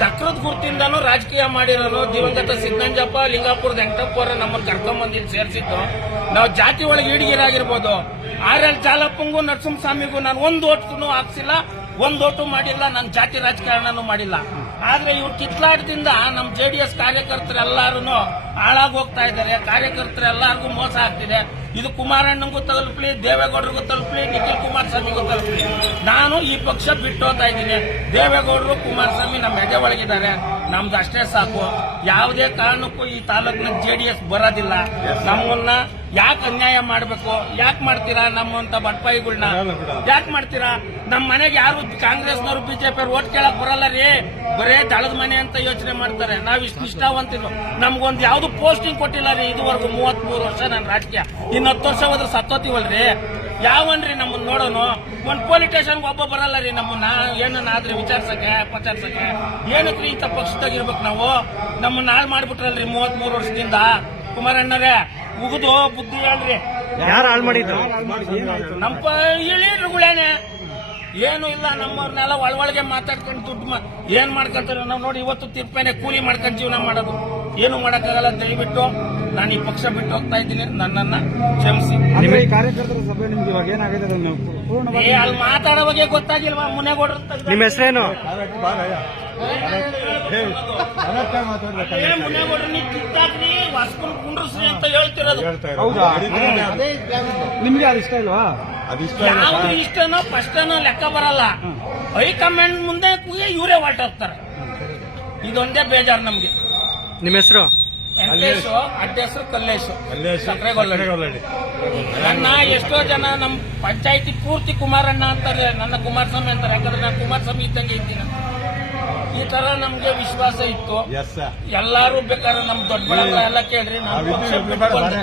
ಚಕ್ರದ ಗುರುತಿಂದನೂ ರಾಜಕೀಯ ಮಾಡಿರೋರು ದಿವಂಗತ ಸಿದ್ದಂಜಪ್ಪ ಲಿಂಗಾಪುರದ ವೆಂಕಟಪ್ಪರ ನಮ್ಮನ್ನು ಕರ್ಕೊಂಬಂದು ಇಲ್ಲಿ ಸೇರಿಸಿದ್ದು. ನಾವು ಜಾತಿ ಒಳಗೆ ಈಡಿಗೆರಾಗಿರ್ಬೋದು ಆರ್ ಎಲ್ ಚಾಲಪ್ಪಂಗೂ ನರಸಿಂಹಸ್ವಾಮಿಗೂ ನಾನು ಒಂದು ಓಟ್ನು ಹಾಕ್ಸಿಲ್ಲ, ಒಂದು ಓಟು ಮಾಡಿಲ್ಲ, ನನ್ನ ಜಾತಿ ರಾಜಕಾರಣನೂ ಮಾಡಿಲ್ಲ. ಆದ್ರೆ ಇವ್ರು ಕಿತ್ಲಾಟದಿಂದ ನಮ್ಮ ಜೆ ಡಿ ಎಸ್ ಕಾರ್ಯಕರ್ತರೆಲ್ಲರೂ ಹಾಳಾಗಿ ಹೋಗ್ತಾ ಇದ್ದಾರೆ. ಕಾರ್ಯಕರ್ತರೆಲ್ಲರಿಗೂ ಮೋಸ ಆಗ್ತಿದೆ. ಇದು ಕುಮಾರಣ್ಣಂಗೂ ತಲುಪಲಿ, ದೇವೇಗೌಡರಿಗೂ ತಲುಪಲಿ, ನಿಖಿಲ್ ಕುಮಾರಸ್ವಾಮಿಗೂ ತಲುಪಲಿ. ನಾನು ಈ ಪಕ್ಷ ಬಿಟ್ಟು ಹೋಗ್ತಾ ಇದ್ದೀನಿ. ದೇವೇಗೌಡರು ಕುಮಾರಸ್ವಾಮಿ ನಮ್ಮ ಎದೆ ಒಳಗಿದ್ದಾರೆ. ನಮ್ದು ಅಷ್ಟೇ ಸಾಕು. ಯಾವುದೇ ಕಾರಣಕ್ಕೂ ಈ ತಾಲೂಕಿನ ಜೆ ಡಿ ಎಸ್ ಬರೋದಿಲ್ಲ. ನಮ್ಮನ್ನ ಯಾಕೆ ಅನ್ಯಾಯ ಮಾಡಬೇಕು? ಯಾಕೆ ಮಾಡ್ತೀರಾ ನಮ್ಮಂತ ಬಟ್ಪಾಯಿಗಳನ್ನ ಯಾಕೆ ಮಾಡ್ತೀರಾ? ನಮ್ಮ ಮನೆಗೆ ಯಾರು ಕಾಂಗ್ರೆಸ್ನವರು ಬಿಜೆಪಿ ಓಟ್ ಕೇಳಕ್ ಬರಲ್ಲ ರೀ. ಬರೇ ದಳದ ಮನೆ ಅಂತ ಯೋಚನೆ ಮಾಡ್ತಾರೆ. ನಾವ್ ಇಷ್ಟು ನಿಷ್ಠಾವಂತಿರು ನಮ್ಗೊಂದು ಯಾವ್ದು ಪೋಸ್ಟಿಂಗ್ ಕೊಟ್ಟಿಲ್ಲ ರೀ ಇದುವರೆಗೂ ಮೂವತ್ತ್ ಮೂರು ವರ್ಷ ನನ್ನ ರಾಜಕೀಯ. ಇನ್ನು ಹತ್ತು ವರ್ಷ ಹೋದ್ರೆ ಸತ್ತೋತಿವಲ್ರಿ ಯಾವನ್ರಿ ನಮ್ಮನ್ನ ನೋಡೋನು? ಒಂದು ಪೊಲೀಸ್ ಸ್ಟೇಷನ್ಗೆ ಒಬ್ಬ ಬರಲ್ಲ ರೀ ನಮ್ಮನ್ನ. ಏನನ್ನಾದ್ರೆ ವಿಚಾರಿಸಕ್ಕೆ ಪ್ರಚಾರ್ಸಕ್ಕೆ ಏನಕ್ರಿ ಇಂಥ ಪಕ್ಷದಾಗಿರ್ಬೇಕು ನಾವು? ನಮ್ಮನ್ನ ಹಾಳು ಮಾಡ್ಬಿಟ್ರಲ್ರಿ ಮೂವತ್ತ್ ಮೂರು ವರ್ಷದಿಂದ. ಕುಮಾರಣ್ಣರೇ ಉಗಿದು ಬುದ್ಧಿ ಹೇಳ್ರಿ. ಯಾರು ಹಾಳು ಮಾಡಿದ್ರು? ನಮ್ಮ ಈ ಏನು ಇಲ್ಲ ನಮ್ಮವ್ರನ್ನೆಲ್ಲ ಒಳಗೆ ಮಾತಾಡ್ಕೊಂಡು ದುಡ್ಡು ಏನ್ ಮಾಡ್ಕೊಂತಾರೆ ನಾವು ನೋಡಿ ಇವತ್ತು ತಿರ್ಪೇನೆ ಕೂಲಿ ಮಾಡ್ಕೊಂಡು ಜೀವನ ಮಾಡೋದು. ಏನು ಮಾಡೋಕ್ಕಾಗಲ್ಲ ಅಂತ ಹೇಳಿಬಿಟ್ಟು ನಾನು ಈ ಪಕ್ಷ ಬಿಟ್ಟು ಹೋಗ್ತಾ ಇದ್ದೀನಿ. ನನ್ನನ್ನ ಕ್ಷಮಿಸಿ. ಈ ಕಾರ್ಯಕರ್ತರ ಸಭೆ ನಿಮ್ಗೆ ಇವಾಗ ಏನಾಗಿದೆ ಅದನ್ನು ಏ ಅಲ್ಲಿ ಮಾತಾಡೋ ಬಗ್ಗೆ ಗೊತ್ತಾಗಿಲ್ವಾ? ಮುನೆಗೋಡ್ರು ನಿಮ್ಮ ಹೆಸರೇನು? ಮುನೆಗೋಡ್ರು ನೀ ಕಿತ್ತಾಕ್ರಿ. ಹೊಸ್ಕನ್ ಕುಂಡ್ರಸ್ರಿ ಅಂತ ಹೇಳ್ತಿರೋದು. ಹೌದಾ? ನಿಮ್ಗೆ ಅದು ಇಷ್ಟ ಇಲ್ವಾ ಯಾವ್ದು ಇಷ್ಟನೋ ಫಸ್ಟನೋ ಲೆಕ್ಕ ಬರಲ್ಲ. ಹೈಕಮಾಂಡ್ ಮುಂದೆ ಕೂಗಿ ಇವರೇ ಹೊರಟೋಗ್ತಾರೆ ಇದೊಂದೇ ಬೇಜಾರು ನಮ್ಗೆ. ನಿಮ್ಮ ಹೆಸರು? ವೆಂಕಟೇಶು ಅಡ್ಡ ಹೆಸರು ಕಲ್ಲೇಶು. ಸಕ್ರೆಗೊಲ್ಲಡಿ ನನ್ನ ಎಷ್ಟೋ ಜನ ನಮ್ಮ ಪಂಚಾಯತಿ ಪೂರ್ತಿ ಕುಮಾರಣ್ಣ ಅಂತಾರೆ ನನ್ನ ಕುಮಾರಸ್ವಾಮಿ ಅಂತಾರೆ ಯಾಕಂದ್ರೆ ನಾನು ಕುಮಾರಸ್ವಾಮಿ ಇದ್ದಂಗೆ ಇದ್ದೀನಿ. ಈ ತರ ನಮ್ಗೆ ವಿಶ್ವಾಸ ಇತ್ತು. ಎಲ್ಲಾರು ಬೇಕಾದ್ರೆ ನಮ್ ದೊಡ್ಡ ಎಲ್ಲ ಕೇಳ್ರಿ ನಾನು ಪಕ್ಷ